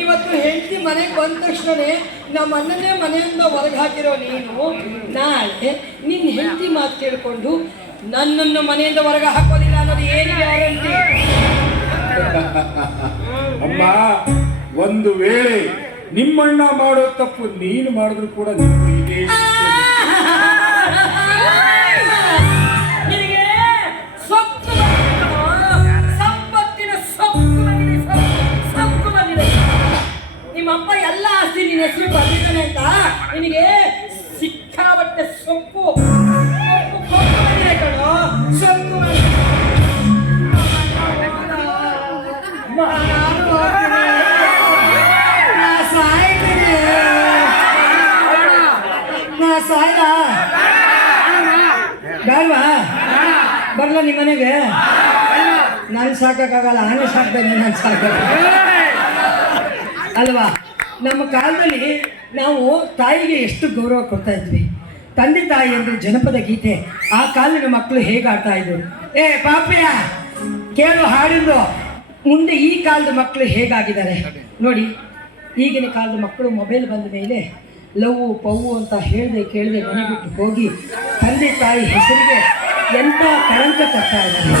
ಇವತ್ತು ಹೆಂಡತಿ ಮನೆಗೆ ಬಂದ ತಕ್ಷಣನೇ ನಮ್ಮ ಅಣ್ಣನೇ ಮನೆಯಿಂದ ಹೊರಗೆ ಹಾಕಿರೋ ನೀನು ನಾಳೆ ನಿನ್ನ ಹೆಂಡತಿ ಮಾತು ಕೇಳಿಕೊಂಡು ನನ್ನನ್ನು ಮನೆಯಿಂದ ಹೊರಗೆ ಹಾಕೋದಿಲ್ಲ ಅನ್ನೋದು ಏನು ಗ್ಯಾರಂಟಿ? ಅಮ್ಮ, ಒಂದು ವೇಳೆ ನಿಮ್ಮಣ್ಣ ಮಾಡೋ ತಪ್ಪು ನೀನು ಮಾಡಿದ್ರು ಕೂಡ ನಿನಗೆ ಸಂಪತ್ತಿನ ಸೊಕ್ಕು ಬಂದಿದೆ. ನಿಮ್ಮಪ್ಪ ಎಲ್ಲ ಆಸ್ತಿ ನಿನ್ನ ಹೆಸರು ಬಂದಿದ್ದಾನೆ ಅಂತ ನಿನಗೆ ಸಿಕ್ಕಾಬಟ್ಟೆ ಸೊಕ್ಕು ಬಂದಿದೆ ಕಣೋ, ಸೊಕ್ಕು ಬಂದಿದೆ. ಸಾಯ್ದ ಬೇಡವಾ? ಬರಲ್ಲ ನಿಮ್ಮ ಮನೆಗೆ? ನಾನು ಸಾಕಾಗಲ್ಲ, ಆನೆ ಸಾಕ್ಬೇಕು, ನಾನು ಸಾಕ ಅಲ್ವಾ? ನಮ್ಮ ಕಾಲದಲ್ಲಿ ನಾವು ತಾಯಿಗೆ ಎಷ್ಟು ಗೌರವ ಕೊಡ್ತಾ ಇದ್ವಿ. ತಂದೆ ತಾಯಿ ಅಂದರೆ ಜನಪದ ಗೀತೆ. ಆ ಕಾಲದ ಮಕ್ಕಳು ಹೇಗೆ ಆಡ್ತಾ ಇದ್ರು, ಏ ಪಾಪ್ಯ ಕೇಳು ಹಾಡಿದ್ದು. ಮುಂದೆ ಈ ಕಾಲದ ಮಕ್ಕಳು ಹೇಗಾಗಿದ್ದಾರೆ ನೋಡಿ. ಈಗಿನ ಕಾಲದ ಮಕ್ಕಳು ಮೊಬೈಲ್ ಬಂದ ಮೇಲೆ ಲವ್ ಪವ್ವು ಅಂತ ಹೇಳ್ದೆ ಕೇಳದೆ ಮನೆ ಬಿಟ್ಟು ಹೋಗಿ ತಂದೆ ತಾಯಿ ಹೆಸರಿಗೆ ಎಂಥ ಕಳಂಕ ತರ್ತಾ ಇದ್ದಾರೆ.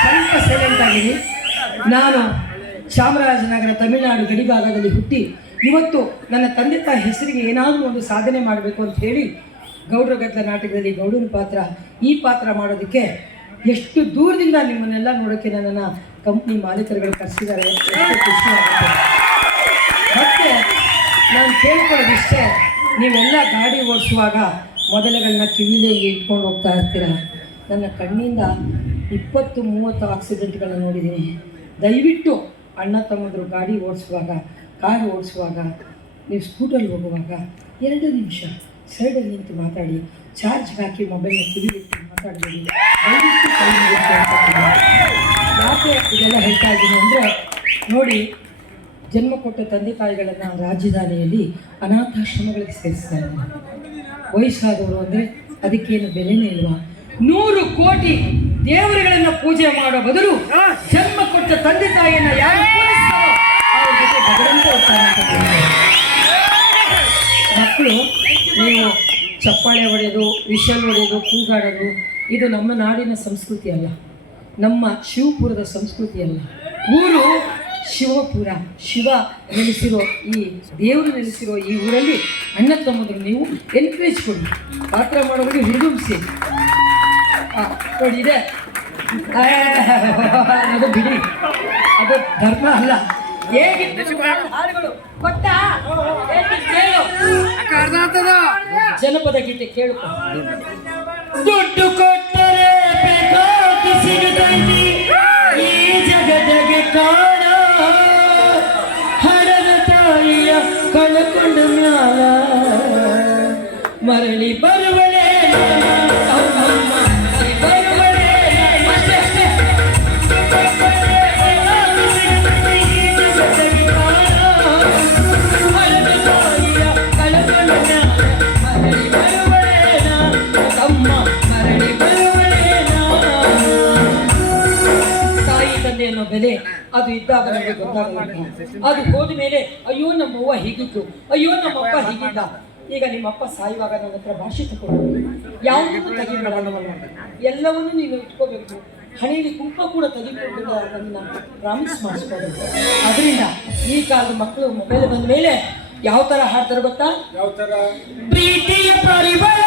ಸ್ವಲ್ಪ ಸೈಲೆಂಟ್ ಆಗಿರಿ. ನಾನು ಚಾಮರಾಜನಗರ ತಮಿಳುನಾಡು ಗಡಿಭಾಗದಲ್ಲಿ ಹುಟ್ಟಿ ಇವತ್ತು ನನ್ನ ತಂದೆ ತಾಯಿ ಹೆಸರಿಗೆ ಏನಾದರೂ ಒಂದು ಸಾಧನೆ ಮಾಡಬೇಕು ಅಂತ ಹೇಳಿ ಗೌಡ್ರ ಗದ್ದಲ ನಾಟಕದಲ್ಲಿ ಗೌಡನ ಪಾತ್ರ, ಈ ಪಾತ್ರ ಮಾಡೋದಕ್ಕೆ ಎಷ್ಟು ದೂರದಿಂದ ನಿಮ್ಮನ್ನೆಲ್ಲ ನೋಡೋಕ್ಕೆ ನನ್ನನ್ನು ಕಂಪ್ನಿ ಮಾಲೀಕರುಗಳು ಕರೆಸಿದ್ದಾರೆ. ಖುಷಿ ಆಗುತ್ತೆ. ಮತ್ತು ನಾನು ಕೇಳ್ಕೊಳ್ಳೋದಿಷ್ಟೇ, ನೀವೆಲ್ಲ ಗಾಡಿ ಓಡಿಸುವಾಗ ಮೊದಲುಗಳನ್ನ ಕಿವಿಲೇ ಇಟ್ಕೊಂಡು ಹೋಗ್ತಾ ಇರ್ತೀರ. ನನ್ನ ಕಣ್ಣಿಂದ 20-30 ಆಕ್ಸಿಡೆಂಟ್ಗಳನ್ನ ನೋಡಿದ್ದೀನಿ. ದಯವಿಟ್ಟು ಅಣ್ಣ ತಮ್ಮಂದರು ಗಾಡಿ ಓಡಿಸುವಾಗ, ಕಾರು ಓಡಿಸುವಾಗ, ನೀವು ಸ್ಕೂಟರಲ್ಲಿ ಹೋಗುವಾಗ 2 ನಿಮಿಷ ಸೈಡಲ್ಲಿ ನಿಂತು ಮಾತಾಡಿ. ಚಾರ್ಜ್ಗೆ ಹಾಕಿ ಮೊಬೈಲ್ನ ಕಿವಿಲಿಟ್ಟು ಮಾತಾಡಬೇಡಿ. ದಯವಿಟ್ಟು ಕೈ ಮುಗಿದು ಯಾಕೆ ಇದೆಲ್ಲ ಹೇಳ್ತಾ ಇದ್ದೀನಿ ಅಂದರೆ ನೋಡಿ, ಜನ್ಮ ಕೊಟ್ಟ ತಂದೆ ತಾಯಿಗಳನ್ನು ರಾಜಧಾನಿಯಲ್ಲಿ ಅನಾಥಾಶ್ರಮಗಳಿಗೆ ಸೇರಿಸ್ತಾರೆ. ವಯಸ್ಸಾದವರು ಅಂದರೆ ಅದಕ್ಕೇನು ಬೆಲೆನೇ ಇಲ್ವಾ? 100 ಕೋಟಿ ದೇವರುಗಳನ್ನು ಪೂಜೆ ಮಾಡೋ ಬದಲು ಜನ್ಮ ಕೊಟ್ಟ ತಂದೆ ತಾಯಿಯನ್ನು ಯಾರು ಪೂಜಿಸ್ತಾರೋ ಅವ್ರ ಜೊತೆ ಭಗವಂತ ಹೋಗ್ತಾನೆ ಅಂತ. ಮಕ್ಕಳು ನೀವು ಚಪ್ಪಾಳೆ ಹೊಡೆಯೋದು, ವಿಷಲ್ ಹೊಡೆಯೋದು, ಕೂಗಾಡೋದು ಇದು ನಮ್ಮ ನಾಡಿನ ಸಂಸ್ಕೃತಿ ಅಲ್ಲ, ನಮ್ಮ ಶಿವಪುರದ ಸಂಸ್ಕೃತಿ ಅಲ್ಲ. ಊರು ಶಿವಪುರ, ಶಿವ ನೆಲೆಸಿರೋ ಈ ದೇವರು ನೆಲೆಸಿರೋ ಈ ಊರಲ್ಲಿ ಅಣ್ಣ ತಮ್ಮದ್ರು ನೀವು ಎನ್ಕರೇಜ್ ಕೊಡಿ. ಪಾತ್ರ ಮಾಡೋರಿಗೆ ಹುಡುಗಿಸಿ ನೋಡಿ ಇದೆ ಅದು ಬಿಡಿ, ಅದು ಧರ್ಮ ಅಲ್ಲ. ಹೇಗಿತ್ತು ಹಾಡುಗಳು ಗೊತ್ತಾ? ಜನಪದ ಗೀತೆ ಕೇಳಿಕೊ. ದುಡ್ಡು ಕೊಟ್ಟರೆ ಬೇಕಾಗಿ ಸಿಗತೈತಿ ಈ ಜಗದಗೆ ಕಾಣ, ಹಡದ ತಾಯಿಯ ಕಳಕೊಂಡ ಮ್ಯಾಲ ಮರಳಿ ಬರುವಳೆ ಬೆಲೆ ಅದು ಇದ್ದಾಗ ನಮಗೆ ಗೊತ್ತಾಗಲ್ಲ. ಅದು ಹೋದ ಮೇಲೆ ಅಯ್ಯೋ ನಮ್ಮವ್ವ ಹೀಗಿತ್ತು, ಅಯ್ಯೋ ನಮ್ಮಪ್ಪ ಹೀಗಿದ್ದ. ಈಗ ನಿಮ್ಮಪ್ಪ ಸಾಯುವಾಗ ನನ್ನ ಹತ್ರ ಭಾಷೆ ತಗೊಂಡು ಯಾವುದನ್ನು ತೆಗಿಬೇಡ, ಎಲ್ಲವನ್ನೂ ನೀನು ಇಟ್ಕೋಬೇಕು. ಹಣೆಯಲ್ಲಿ ಕುಂಕುಮ ಕೂಡ ತೆಗಿಬೇಕು ಅದನ್ನು ಪ್ರಾಮಿಸ್ ಮಾಡಿಸ್ಕೋಬೇಕು. ಅದರಿಂದ ಈ ಕಾಲದ ಮಕ್ಕಳು ಮೊಬೈಲ್ ಬಂದ ಮೇಲೆ ಯಾವ ಥರ ಹಾಡ್ತಾರೆ ಗೊತ್ತಾ? ಯಾವ ಥರ? ಪ್ರೀತಿಯ ಪರಿಮಳ